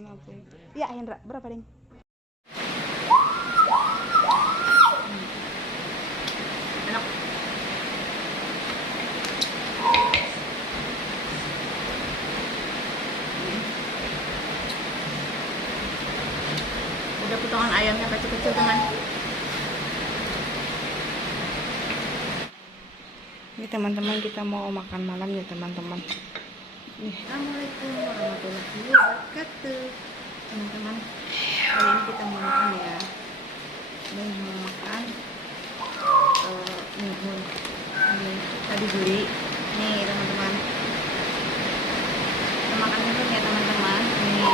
mana pun. Iya, Hendra, berapa, Ding? Enak. Udah potongan ayamnya kecil-kecil, teman. Ini teman-teman, kita mau makan malam ya teman-teman. Assalamualaikum warahmatullahi wabarakatuh, teman-teman. Hari ini kita mau makan ya. Ini mau makan mihun. Ini tadi beli. Nih teman-teman. Kita makan mihun ya teman-teman. Ini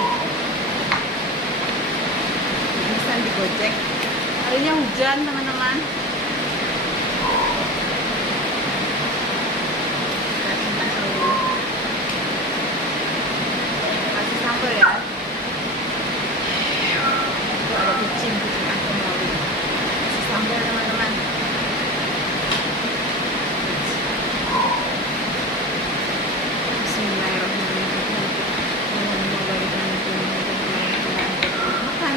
bisa di Gojek. Hari ini hujan teman-teman. Sambal ya. Itu ada kucing aku mau kasih sambal teman-teman. Bismillahirrahmanirrahim. Makan.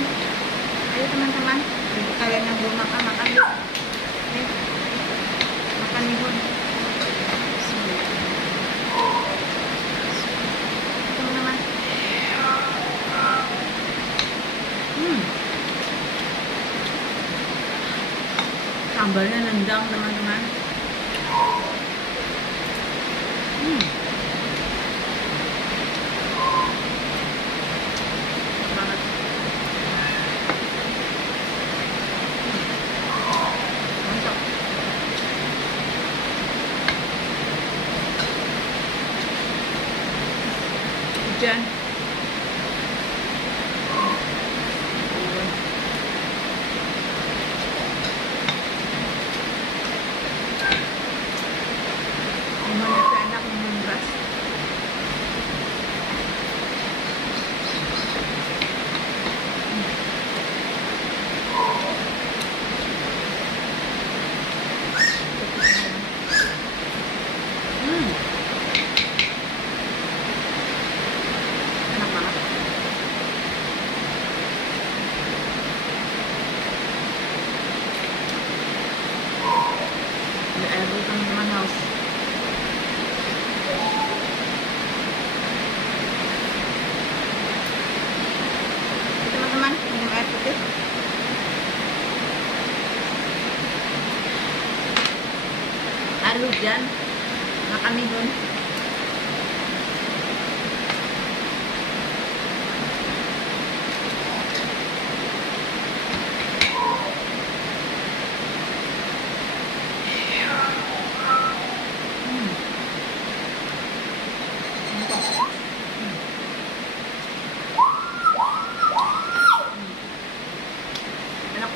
Ayo teman-teman, untuk kalian yang belum makan, makan yuk. Nih, makan mihun. Teman-teman. Sambalnya nendang teman-teman. Banget. Mantap. Hujan. Enak banget. Ada air dulu teman-teman, haus. Teman-teman, minum air putih. Hari hujan, makan mihun. Enak.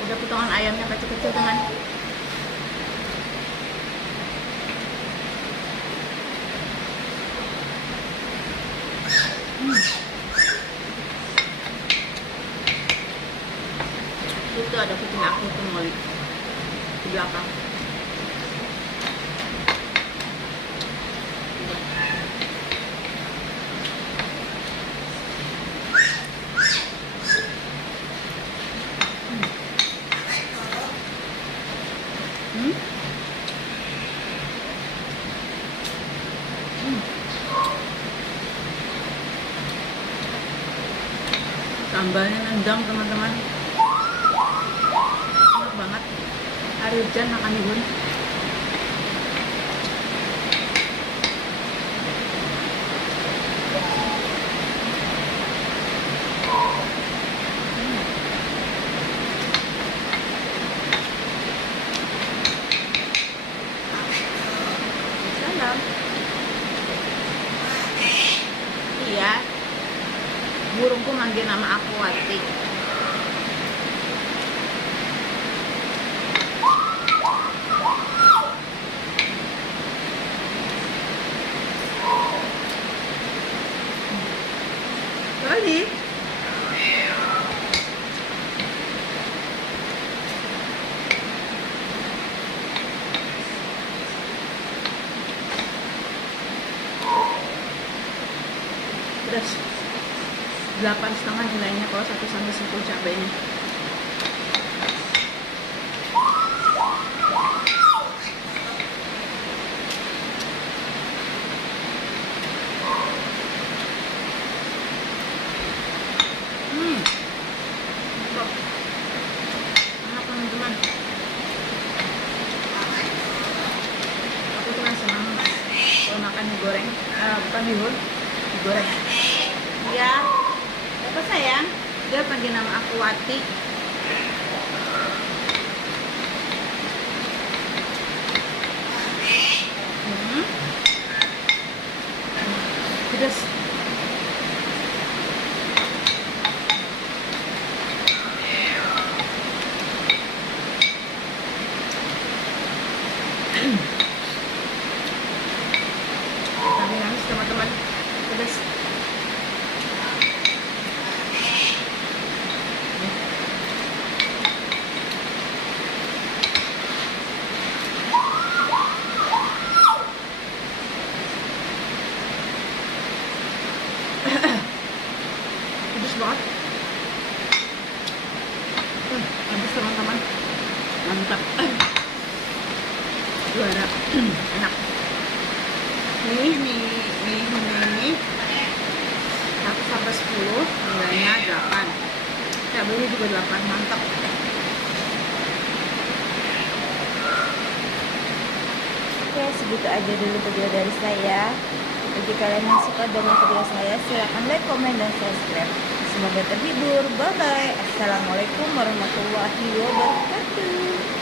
Udah potongan ayamnya kecil-kecil teman. Itu ada kucing aku tuh Molly di belakang. Sambalnya nendang teman-teman. Enak banget. Hari hujan makan mihun. Salam. Iya. Burungku manggil nama aku Wati. Loli. pedas. 8,5 nilainya kalau 1 sampai 10 cabainya. Enak teman-teman. Aku tuh kan senang kalau makan mie goreng, bukan bihun, mie goreng. Iya, apa sayang? Dia panggil nama aku Wati. Pedas. Kami nangis teman-teman. Pedas. Pedas banget. Habis teman-teman. Mantap. Juara. Enak. Ini 1 sampai 10 nilainya 8. Cabainya juga 8. Mantap. Oke, segitu aja dulu video dari saya. Bagi kalian yang suka dengan video saya, silahkan like, komen, dan subscribe. Semoga terhibur. Bye bye. Assalamualaikum warahmatullahi wabarakatuh.